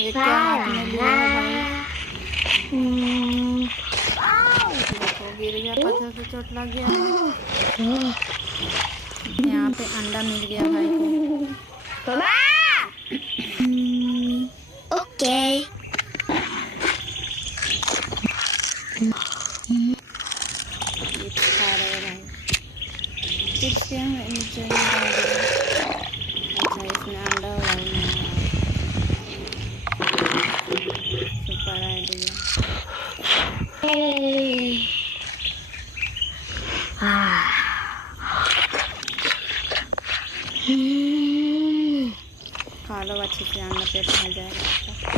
एक क्या हाथ में लिया है भाई। देखो गिर गया, पत्थर से चोट लग गया। यहाँ पे अंडा मिल गया भाई को। ओके। चिप्स खा रहे हैं भाई। चिप्स क्या है नीचे में डाल दिया। अच्छा इसमें अंडा डालना है। Super idea. खा लो अच्छे से, अंडा पेट भर जाएगा आपका।